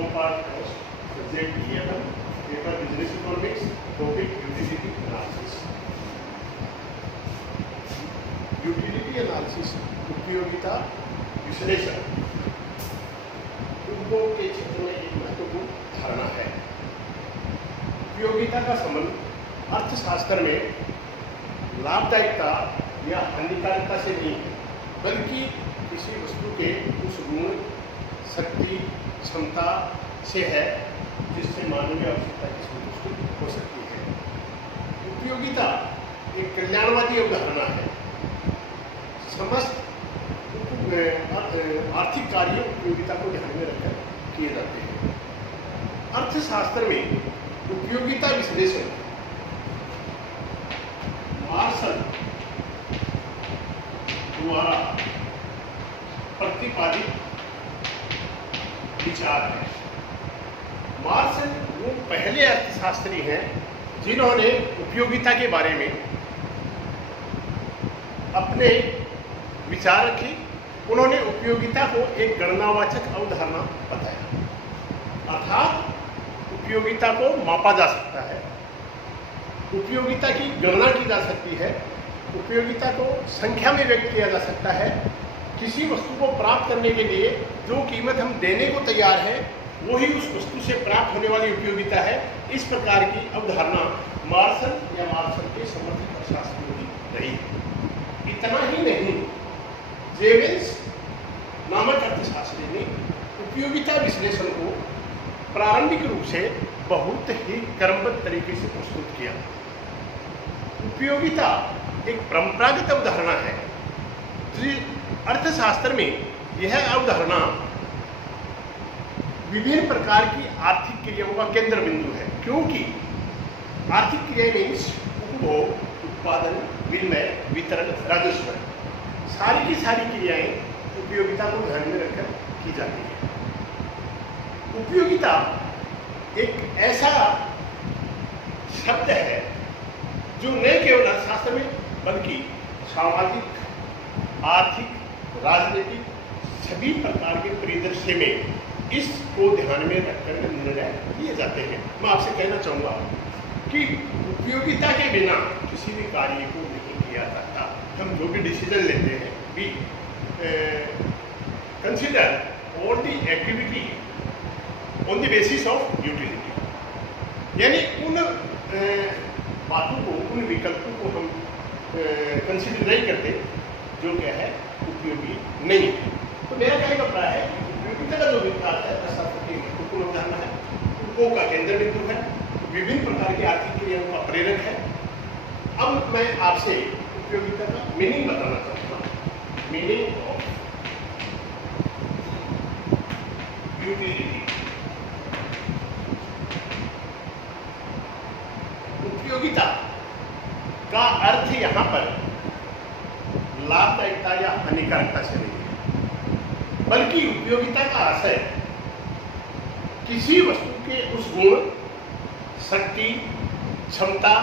Home part course subject 11 paper business economics topic utility analysis. Utility analysis उपयोगिता विश्लेषण उपभोग के क्षेत्र में एक महत्वपूर्ण धारणा है। उपयोगिता का संबंध अर्थशास्त्र में लाभदायिता या हानिकारकता से नहीं बल्कि किसी वस्तु के उस गुण, शक्ति, क्षमता से है जिससे मानवीय आवश्यकता की संतुष्टि हो सकती है। उपयोगिता एक कल्याणवादी अवधारणा है। समस्त आर्थिक कार्य उपयोगिता को ध्यान में रखकर किए जाते हैं। अर्थशास्त्र में उपयोगिता विश्लेषण मार्शल द्वारा प्रतिपादित विचार है। मार्शल वो पहले अर्थशास्त्री हैं जिन्होंने उपयोगिता के बारे में अपने विचार रखे। उन्होंने उपयोगिता को एक गणनावाचक अवधारणा बताया, अर्थात उपयोगिता को मापा जा सकता है, उपयोगिता की गणना की जा सकती है, उपयोगिता को संख्या में व्यक्त किया जा सकता है। किसी वस्तु को प्राप्त करने के लिए जो कीमत हम देने को तैयार है वही उस वस्तु से प्राप्त होने वाली उपयोगिता है। इस प्रकार की अवधारणा मार्शल या मार्शल के समर्थित अर्थशास्त्रियों की रही। इतना ही नहीं, जेवेंस नामक अर्थशास्त्री ने उपयोगिता विश्लेषण को प्रारंभिक रूप से बहुत ही क्रमबद्ध तरीके से प्रस्तुत किया। उपयोगिता एक परंपरागत अवधारणा है। अर्थशास्त्र में यह अवधारणा विभिन्न प्रकार की आर्थिक क्रियाओं का केंद्र बिंदु है, क्योंकि आर्थिक क्रिया मीन्स उपभोग, उत्पादन, विनिमय, वितरण, राजस्व, सारी की सारी क्रियाएं उपयोगिता को ध्यान में रखकर की जाती है। उपयोगिता एक ऐसा शब्द है जो न केवल अर्थशास्त्र में बल्कि सामाजिक, आर्थिक, राजनीतिक सभी प्रकार के परिदृश्य में इसको ध्यान में रखकर निर्णय लिए जाते हैं। मैं आपसे कहना चाहूँगा कि उपयोगिता के बिना किसी भी कार्य को नहीं किया जाता। हम जो भी डिसीजन लेते हैं, we consider all the activity on the basis of utility, यानी उन बातों को, उन विकल्पों को हम कंसिडर नहीं करते जो क्या है उपयोगी नहीं है। तो मेरा कहने का प्राय है कि उपयोगिता का जो विकास है अर्थशास्त्र की महत्वपूर्ण अवधारणा है, उपभोग का केंद्र बिंदु है, विभिन्न प्रकार की आर्थिक क्रियाओं का प्रेरक है। अब मैं आपसे उपयोगिता का मीनिंग बताना चाहूँगा। Meaning of utility. उपयोगिता का अर्थ यहाँ पर लाभदायिता या हानिकारकता से नहीं है, बल्कि उपयोगिता का आशय किसी वस्तु के उस गुण, शक्ति, क्षमता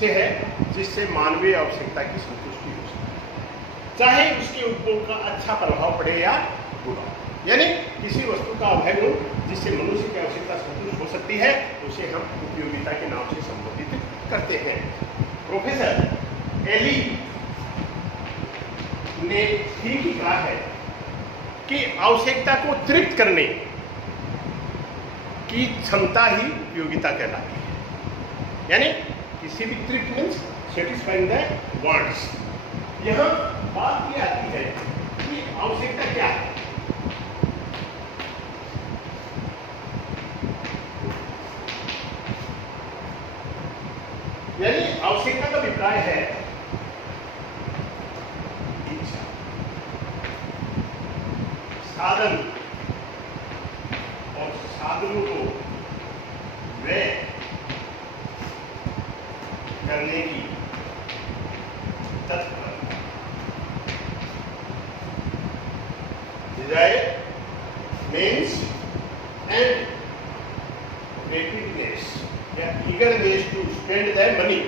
से है जिससे मानवीय आवश्यकता की संतुष्टि हो सकती है, चाहे उसके उपभोग का अच्छा प्रभाव पड़े या बुरा। यानी किसी वस्तु का वह गुण जिससे मनुष्य की आवश्यकता संतुष्ट हो सकती है उसे हम उपयोगिता के नाम से संबोधित करते हैं। प्रोफेसर एली ने ठीक ही कहा है कि आवश्यकता को तृप्त करने की क्षमता ही उपयोगिता कहलाती है। यानी किसी भी तृप्त मीन्स सेटिस्फाइंग द वांट्स। यहाँ बात ये आती है कि आवश्यकता क्या है। यानी आवश्यकता का अभिप्राय है साधन और साधनों को व्यय करने की तत्परता। डिजायर मीन्स एंड रेपिडनेस या eagerness to spend the money.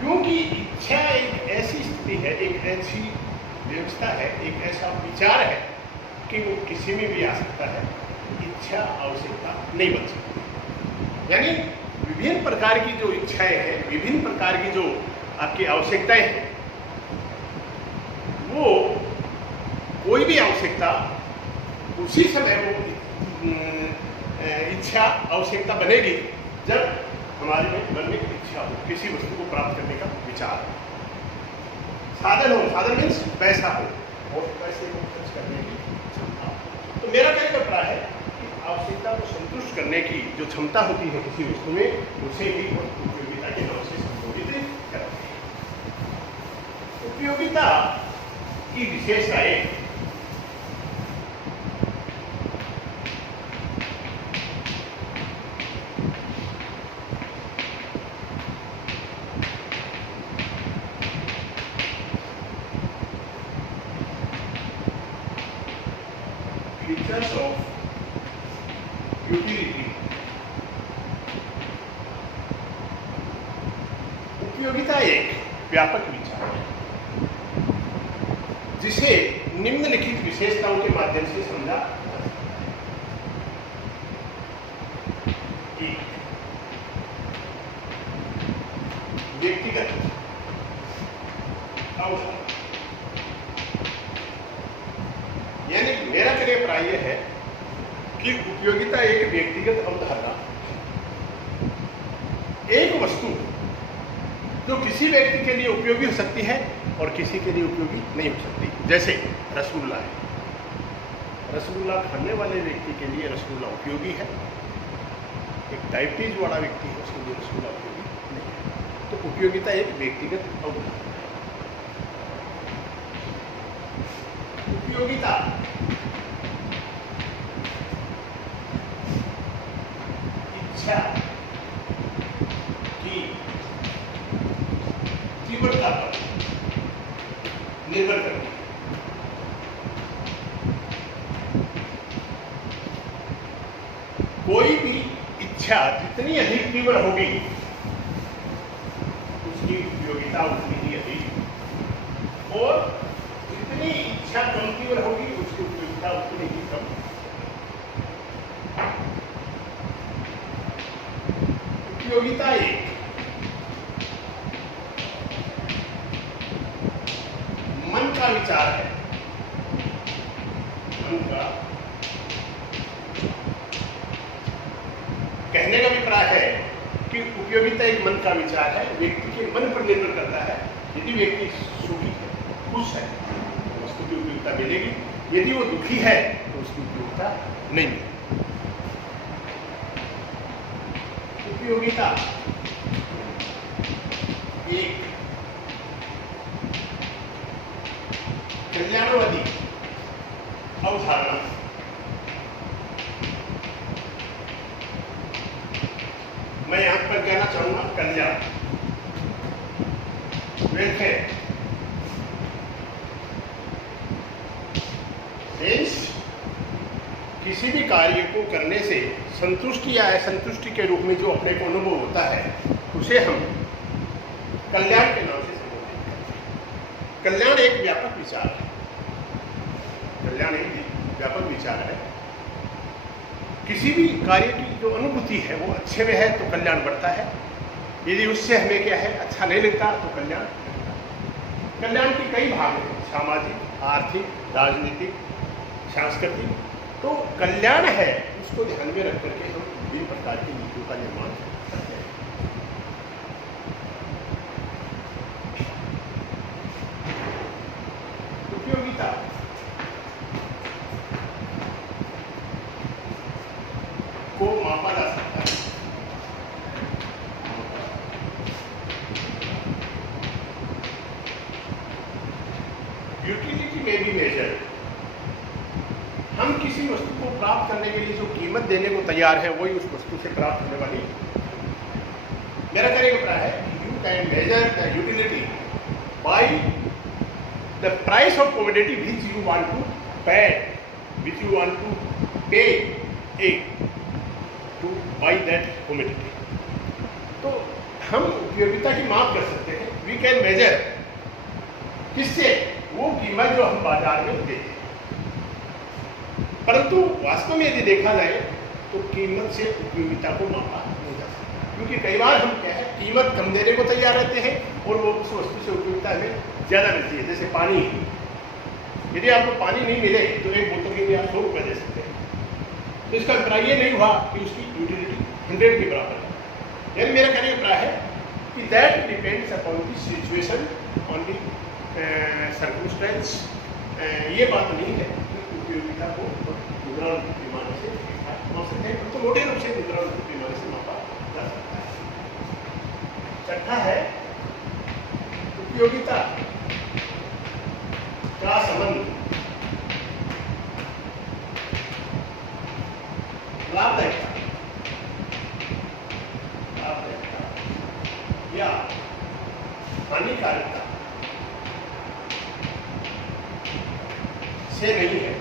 क्योंकि इच्छा एक ऐसी स्थिति है, एक ऐसी व्यवस्था है, एक ऐसा विचार है कि वो किसी में भी आ सकता है इच्छा आवश्यकता नहीं बन सकती। यानी विभिन्न प्रकार की जो इच्छाएं हैं, विभिन्न प्रकार की जो आपकी आवश्यकताएं हैं, वो कोई भी आवश्यकता उसी समय वो इच्छा आवश्यकता बनेगी जब हमारे मन में इच्छा हो, किसी वस्तु को प्राप्त करने का विचार हो, साधन हो, साधन मीन्स पैसा हो और पैसे को खर्च करने की क्षमता हो। तो मेरा कहने का अभिप्राय है कि आवश्यकता को संतुष्ट करने की जो क्षमता होती है किसी वस्तु में, उसे ही उपयोगिता के नाम से संबोधित करते हैं। उपयोगिता की विशेषताएं features of utility। उपयोगिता एक व्यापक विचार है जिसे निम्नलिखित विशेषताओं के माध्यम से समझा जा सकता है। एक, व्यक्तिगत अवधारणा, यानी मेरा कहने का प्राय है कि उपयोगिता एक व्यक्तिगत अवधारणा, एक वस्तु जो किसी व्यक्ति के लिए उपयोगी हो सकती है और किसी के लिए उपयोगी नहीं हो सकती। जैसे रसगुल्ला है, रसगुल्ला खाने वाले व्यक्ति के लिए रसगुल्ला उपयोगी है, एक डायबिटीज वाला व्यक्ति है उसके लिए रसगुल्ला उपयोगी नहीं है। तो उपयोगिता एक व्यक्तिगत अवधारणा है। उपयोगिता इच्छा की तीव्रता पर निर्भर करती है। कोई भी इच्छा जितनी अधिक तीव्र होगी उसकी उपयोगिता उतनी ही अधिक, और जितनी इच्छा कम तीव्र होगी उसकी उपयोगिता उतनी ही कम। उपयोगिता एक मन का विचार है, मन का कहने का अभिप्राय है कि उपयोगिता एक मन का विचार है, व्यक्ति के मन पर निर्भर करता है। यदि व्यक्ति सुखी है, खुश है, तो उसकी उपयोगिता मिलेगी, यदि वो दुखी है तो उसकी उपयोगिता नहीं मिलेगी। उपयोगिता एक कल्याणवादी अवधारणा, मैं यहां पर कहना चाहूंगा कल्याण, वेलफेयर मीन्स किसी भी कार्य को करने से संतुष्टि या असंतुष्टि के रूप में जो अपने को अनुभव होता है उसे हम कल्याण के नाम से संबोधित करते हैं। कल्याण एक व्यापक विचार है, कल्याण एक व्यापक विचार है। किसी भी कार्य की जो अनुभूति है वो अच्छे में है तो कल्याण बढ़ता है, यदि उससे हमें क्या है अच्छा नहीं लगता तो कल्याण लगता है। कल्याण के कई भाग हैं, सामाजिक, आर्थिक, राजनीतिक, सांस्कृतिक। तो कल्याण है उसको ध्यान में रख करके हम विभिन्न प्रकार की नीतियों का निर्माण करते हैं। उपयोगिता को मापा जा सकता है। यूटिलिटी में भी मेजर, हम किसी वस्तु को प्राप्त करने के लिए जो कीमत देने को तैयार है वही उस वस्तु से प्राप्त होने वाली। मेरा कहने का अभिप्राय है you can measure the utility by the price of commodity which you want to pay, which you want to pay a to buy that commodity. तो हम उपयोगिता की माप कर सकते हैं, वी कैन मेजर, किससे? वो कीमत जो हम बाजार में देते हैं। परंतु वास्तव में यदि देखा जाए तो कीमत से उपयोगिता को मापा नहीं जा सकता, क्योंकि कई बार हम क्या है कीमत कम देने को तैयार रहते हैं और वो उस वस्तु से उपयोगिता हमें ज़्यादा मिलती है। जैसे पानी, यदि आपको पानी नहीं मिले तो एक बोतल के लिए आप 100 रुपये दे सकते हैं, तो इसका अभिप्राय ये नहीं हुआ कि उसकी यूटिलिटी 100 के बराबर है। यानी मेरा कहने का अभिप्राय है कि that depends upon the situation, on the circumstance. ये बात नहीं है कि उपयोगिता को मुद्रण पैमाने से माप सकते हैं, तो मोटे रूप से मुद्रण पैमाने से मापा जा सकता है। छठा है उपयोगिता का संबंध लाभदायकता या हानिकारकता से नहीं है।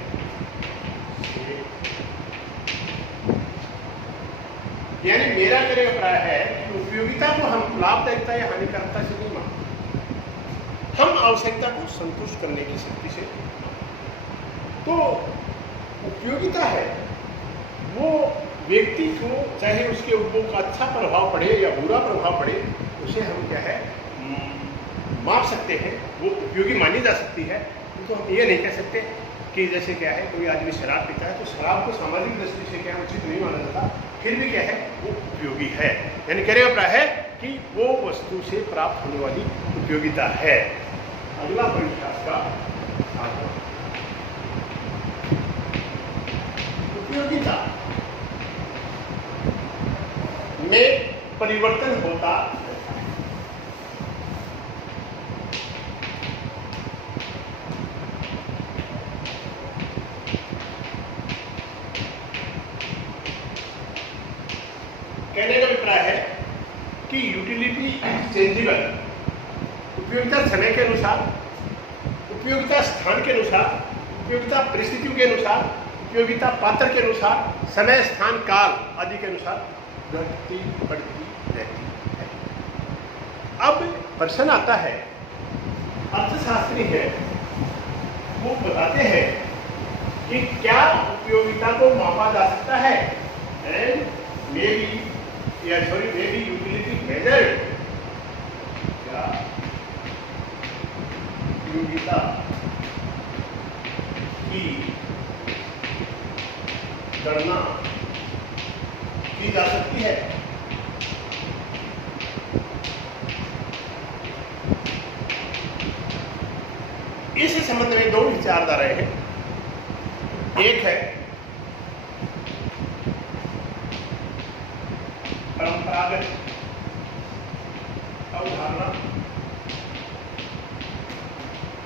यानी मेरा कहने का अभिप्राय है कि उपयोगिता को हम लाभदायकता या हानिकारकता से नहीं मानते, हम आवश्यकता को संतुष्ट करने की शक्ति से। तो उपयोगिता है वो व्यक्ति को, चाहे उसके उपभोग का अच्छा प्रभाव पड़े या बुरा प्रभाव पड़े, उसे हम क्या है माप सकते हैं, वो उपयोगी मानी जा सकती है। तो हम ये नहीं कह सकते कि जैसे क्या है कोई आदमी शराब पीता है तो शराब को सामाजिक दृष्टि से क्या उचित नहीं माना जाता, फिर भी क्या है वो उपयोगी है। यानी कहने का अभिप्राय है कि वो वस्तु से प्राप्त होने वाली उपयोगिता है। अगला पॉइंट का उपयोगिता में परिवर्तन होता रहता है। कहने का अभिप्राय है कि यूटिलिटी इज चेंजेबल। उपयोगिता समय के अनुसार, उपयोगिता स्थान के अनुसार, उपयोगिता परिस्थितियों के अनुसार, उपयोगिता पात्र के अनुसार, समय स्थान काल आदि के अनुसार घटती बढ़ती रहती है। अब प्रश्न आता है, अर्थशास्त्री है वो बताते हैं कि क्या उपयोगिता को मापा जा सकता है, and may be utility measured, क्या उपयोगिता की गणना की जा सकती है। इस संबंध में दो विचारधाराएं हैं। एक है परंपरागत अवधारणा,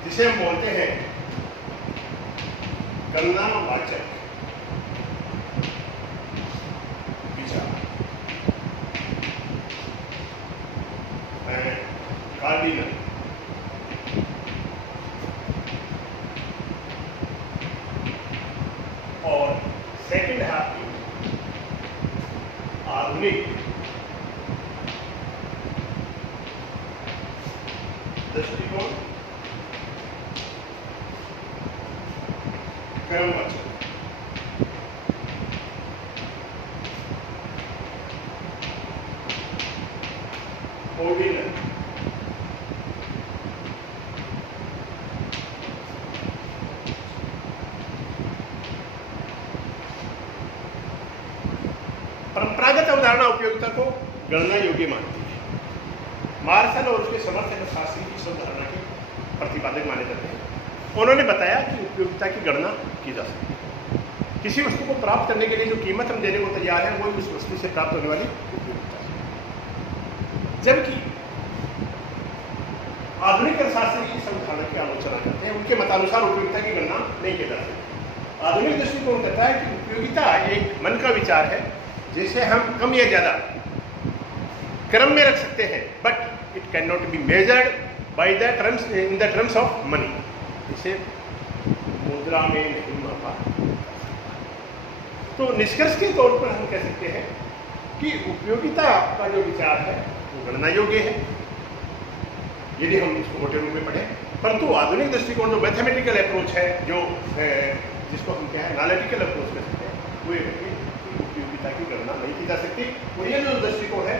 जिसे हम बोलते हैं गणनावाचक विचार, कार्डिनल। और सेकंड है आपकी आधुनिक दृष्टिकोण, क्रमवाचक। ऑर्डिनल। परंपरागत अवधारणा उपयोगिता को गणना योग्य मानती है। मार्शल और उसके समर्थक शास्त्री की इस अवधारणा के प्रतिपादक माने जाते हैं। उन्होंने बताया कि उपयोगिता की गणना की जा सकती है। किसी वस्तु को प्राप्त करने के लिए जो कीमत हम देने को तैयार है वो उस वस्तु से प्राप्त होने वाली उपयोगिता है। जबकि आधुनिक अर्थशास्त्री इस अवधारणा की आलोचना करते हैं। उनके मतानुसार उपयोगिता की गणना नहीं की जा सकती। आधुनिक दृष्टिकोण कहता है कि उपयोगिता एक मन का विचार है जिसे हम कम या ज्यादा क्रम में रख सकते हैं, but it can not be measured by the terms in the terms of money. इसे मुद्रा में नहीं मापा। तो निष्कर्ष के तौर पर हम कह सकते हैं कि उपयोगिता का जो विचार है वो गणना योग्य है यदि हम इसको मोटे रूप में पढ़ें, परंतु आधुनिक दृष्टिकोण जो मैथमेटिकल अप्रोच है, जो जिसको हम क्या है एनालिटिकल अप्रोच कर सकते हैं, वो ये है कि उपयोगिता की गणना नहीं की जा सकती। और ये जो दृष्टिकोण है